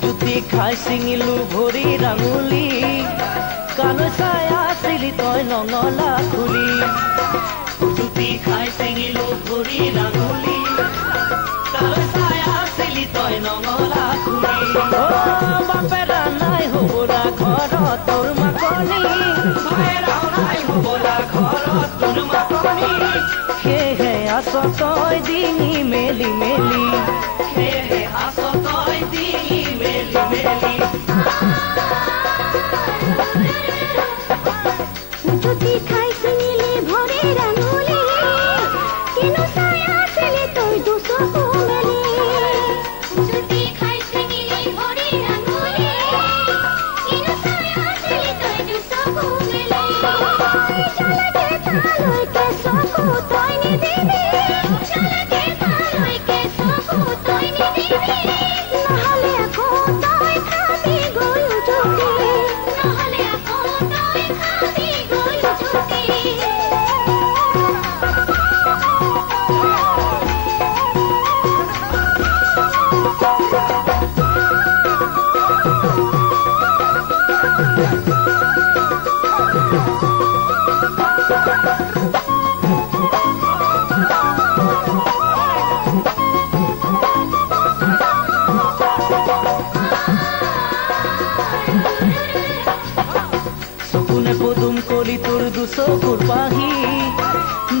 জুতি খাই ছিঙিলো ভৰি ৰাঙুলি কালৈ চাই আছিলি তই নঙলা খুলি জুতি খাই ছিঙিলো ভৰি ৰাঙুলি কালৈ চাই আছিলি তই নঙলা খুলি বাপেৰা নাই হ'বৰা ঘৰত তোৰ মাকনি বাপেৰা নাই হ'বৰা ঘৰত তোৰ মাকনি সেয়েহে আছ তই ডিঙি মেলি মেলি সেয়েহে আছ তই ডিঙি মেলি মেলি জুতি খাই ছিঙিলি ভৰি ৰাঙুলি কিনো চাই আছিলি তই দুচকু মেলি জুতি খাই ছিঙিলি ভৰি ৰাঙুলি কিনো চাই আছিলি তই দুচকু মেলি চলকে তালৈকে চকু তই নিদিবি চলকে তালৈকে চকু তই নিদিবি নহ'লে আকৌ তই খাবি গৈ উজুতি নহ'লে আকৌ তই খাবি গৈ উজুতি চকুনে পদুম কলি তোৰ দুচকুৰ পাহি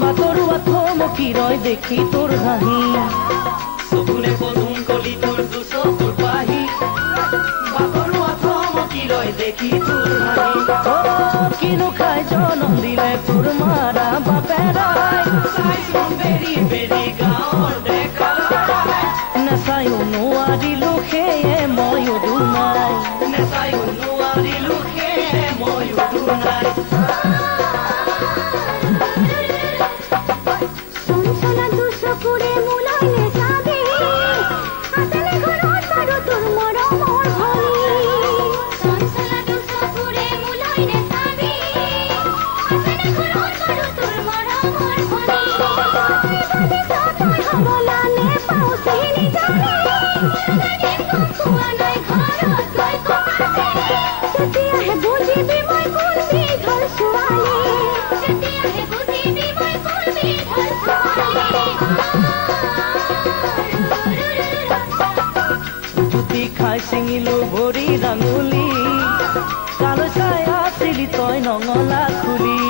বাটৰুৱা থমকি ৰয় দেখি তোৰ হাঁহি চকুনে পদুম কলি তোৰ দুচকুৰ পাহি বাটৰুৱা থমকি ৰয় দেখি তোৰ হাঁহি কিনো খাই জনম দিলে তোৰ মাৰা বাপেৰাই চাইচোন বেৰি বেৰি গাঁৱৰ ডেকাৰাই নাচায়ো নোৱাৰিলো সেয়ে ময়ো দুনাই নাচায়ো নোৱাৰিলো সেয়ে ময়ো দুনাই চঞ্চলা দুচকুৰে মোলৈলে চাবি আছেনে ঘৰত বাৰু তোৰ মৰমৰ ভৰি চঞ্চলা দুচকুৰে মোলৈলে চাবি আছেনে ঘৰত বাৰু তোৰ মৰমৰ ভৰি তই হ'বলা নেপাও চিনি জানি খোৱা নাই ঘৰত গৈ কমাইছে তেতিয়াহে বুজিবি মই কোন বিধৰ ছোৱালী তেতিয়াহে বুজিবি মই কোন বিধৰ ছোৱালী জুতি খাই ছিঙিলো ভৰি ৰাঙুলি কালৈ চাই আছিলি তই নঙলা খুলি